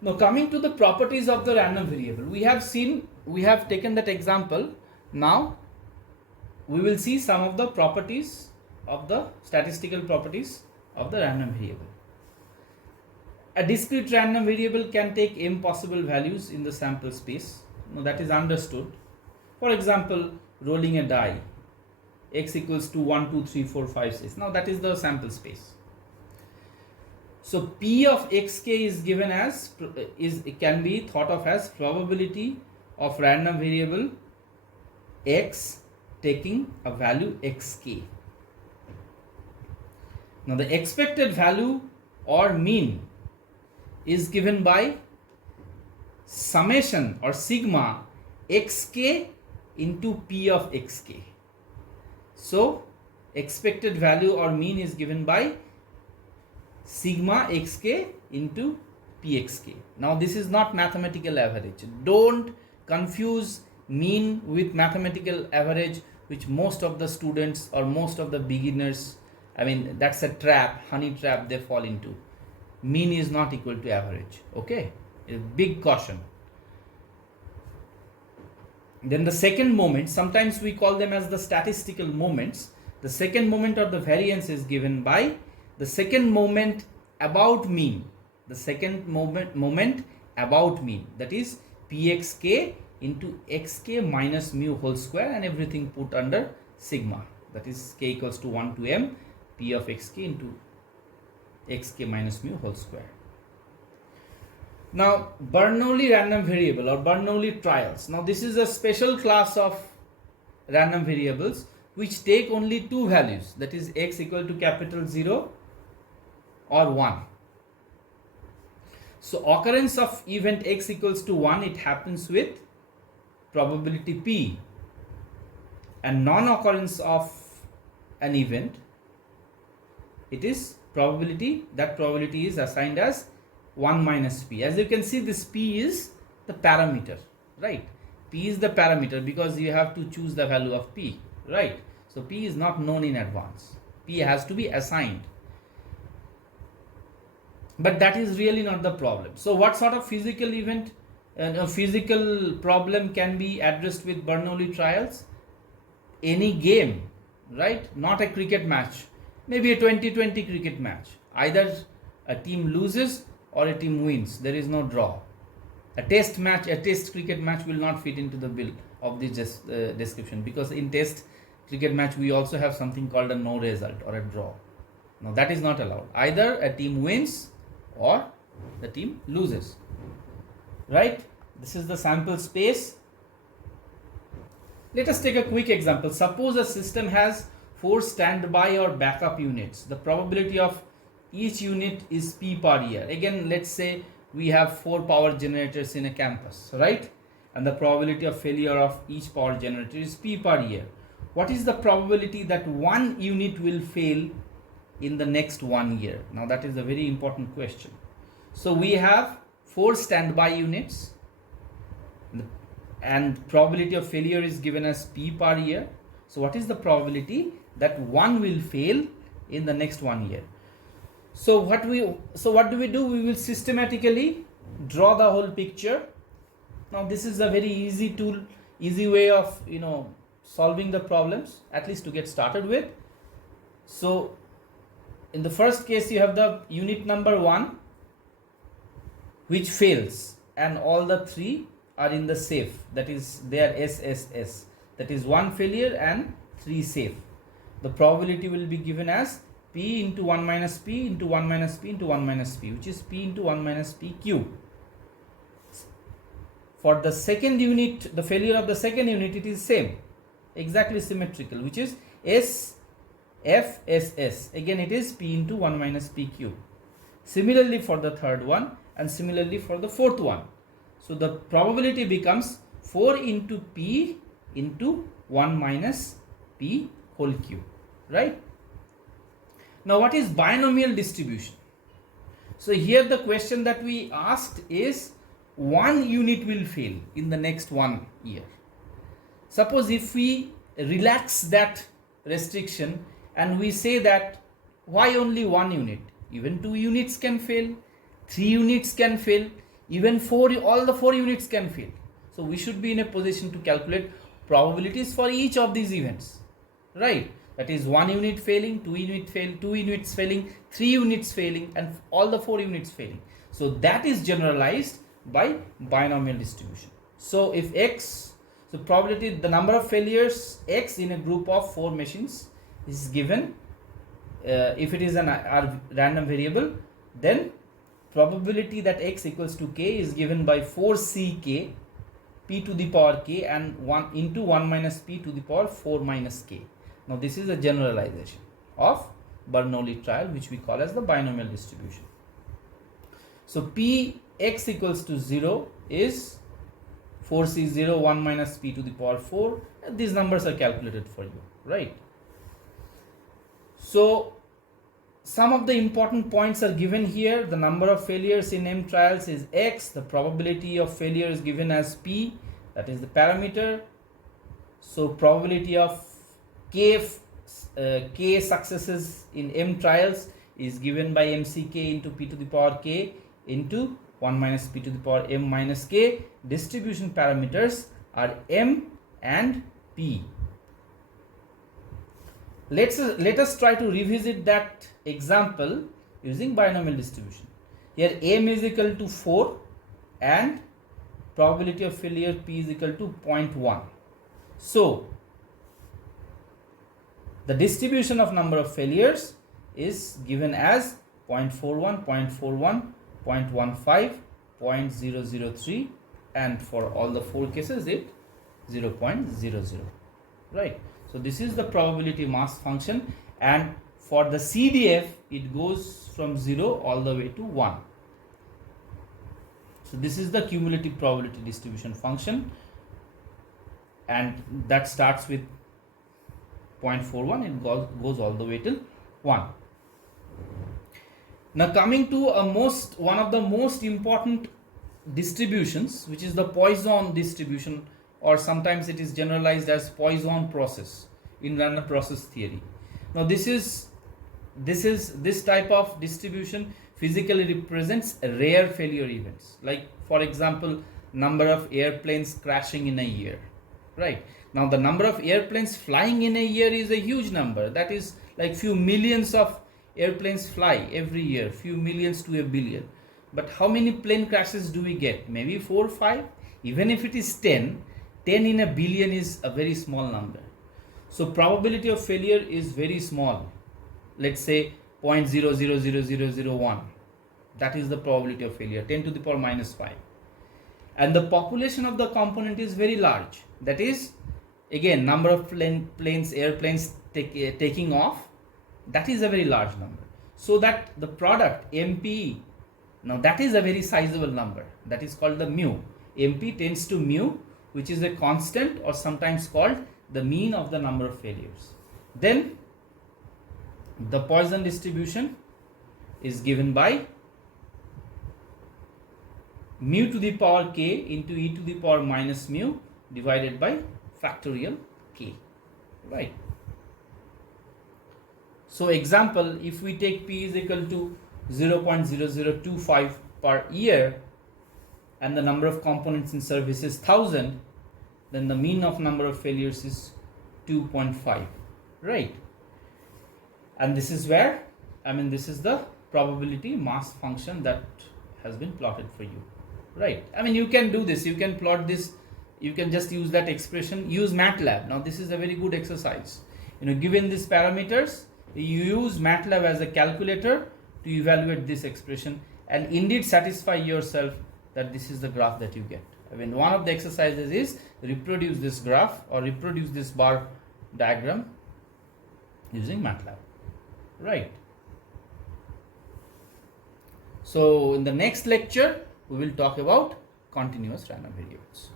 Now coming to the properties of the random variable, we have taken that example. Now we will see some of the properties of the statistical properties of the random variable. A discrete random variable can take m possible values in the sample space. Now that is understood. For example, rolling a die, x equals to 1, 2, 3, 4, 5, 6. Now that is the sample space. So P of xk is given as, it can be thought of as probability of random variable x taking a value xk. Now the expected value or mean is given by summation or sigma xk into P of xk. So expected value or mean is given by sigma xk into pxk. Now this is not mathematical average. Don't confuse mean with mathematical average, which most of the students or most of the beginners, I mean, that's a trap, honey trap they fall into. Mean is not equal to average. Okay, a big caution. Then the second moment, sometimes we call them as the statistical moments. The second moment or the variance is given by the second moment about mean. The second moment about mean, that is pxk into xk minus mu whole square, and everything put under sigma, that is k equals to 1 to m p of xk into xk minus mu whole square. Now Bernoulli random variable or Bernoulli trials. Now this is a special class of random variables which take only two values, that is x equal to capital 0 or 1. So occurrence of event x equals to 1, it happens with probability p, and non-occurrence of an event, it is probability, that probability is assigned as 1 minus p. As you can see, this p is the parameter, right? P is the parameter because you have to choose the value of p, right? So p is not known in advance. P has to be assigned. But that is really not the problem. So what sort of physical event, physical problem can be addressed with Bernoulli trials? Any game, right? Not a cricket match. Maybe a 2020 cricket match. Either a team loses or a team wins. There is no draw. A test match, a test cricket match will not fit into the bill of this description, because in test cricket match we also have something called a no result or a draw. Now that is not allowed. Either a team wins or the team loses, right? This is the sample space. Let us take a quick example. Suppose a system has 4 standby or backup units. The probability of each unit is p per year. Again, let's say we have 4 power generators in a campus, right? And the probability of failure of each power generator is p per year. What is the probability that one unit will fail in the next 1 year? Now that is a very important question. So we have 4 standby units and probability of failure is given as p per year. So what is the probability that one will fail in the next 1 year? So what do we do? We will systematically draw the whole picture. Now this is a very easy tool, easy way of solving the problems, at least to get started with. So in the first case you have the unit number 1 which fails, and all the 3 are in the safe, that is they are SSS, that is 1 failure and 3 safe. The probability will be given as p into 1 minus p into 1 minus p into 1 minus p, which is p into 1 minus p cube. For the second unit, the failure of the second unit, it is same, exactly symmetrical, which is SFSS. Again it is p into 1 minus p cube. Similarly for the third one, and similarly for the fourth one. So the probability becomes 4 into p into 1 minus p whole cube, right? Now what is binomial distribution? So here the question that we asked is, one unit will fail in the next 1 year. Suppose if we relax that restriction and we say that why only 1 unit? Even 2 units can fail, 3 units can fail, Even all the 4 units can fail. So we should be in a position to calculate probabilities for each of these events, right? That is 1 unit failing, 2 units failing, 3 units failing, and all the 4 units failing. So that is generalized by binomial distribution. So if x, so probability, the number of failures x in a group of 4 machines is given, if it is an random variable, then probability that x equals to k is given by 4ck p to the power k and 1 into 1 minus p to the power 4 minus k. Now this is a generalization of Bernoulli trial, which we call as the binomial distribution. So p x equals to 0 is 4c0 1 minus p to the power 4. These numbers are calculated for you, right? So some of the important points are given here. The number of failures in M trials is x. The probability of failure is given as p, that is the parameter. So probability of k successes in M trials is given by mck into p to the power k into 1 minus p to the power m minus k. Distribution parameters are m and p. Let us try to revisit that example using binomial distribution. Here m is equal to 4 and probability of failure p is equal to 0.1. So the distribution of number of failures is given as 0.41, 0.41, 0.15, 0.003, and for all the 4 cases it 0.00, right? So this is the probability mass function, and for the CDF it goes from 0 all the way to 1. So this is the cumulative probability distribution function, and that starts with 0.41, it goes all the way till 1. Now coming to one of the most important distributions, which is the Poisson distribution, or sometimes it is generalized as Poisson process in random process theory. Now this type of distribution physically represents rare failure events, like for example number of airplanes crashing in a year, right? Now the number of airplanes flying in a year is a huge number. That is like few millions of airplanes fly every year, few millions to a billion. But how many plane crashes do we get? Maybe 4 or 5. Even if it is 10 in a billion is a very small number. So probability of failure is very small. Let's say 0.000001. That is the probability of failure, 10 to the power minus 5. And the population of the component is very large. That is, again, number of airplanes taking off, that is a very large number. So that the product MPE, now that is a very sizable number. That is called the mu. MP tends to mu, which is a constant or sometimes called the mean of the number of failures. Then the Poisson distribution is given by mu to the power k into e to the power minus mu divided by factorial k, right? So example, if we take p is equal to 0.0025 per year and the number of components in service is 1000, then the mean of number of failures is 2.5, right? And this is where, this is the probability mass function that has been plotted for you, right? You can do this, you can plot this, you can just use that expression, use MATLAB. Now this is a very good exercise. Given these parameters, you use MATLAB as a calculator to evaluate this expression and indeed satisfy yourself that this is the graph that you get. One of the exercises is reproduce this graph or reproduce this bar diagram using MATLAB, right? So in the next lecture we will talk about continuous random variables.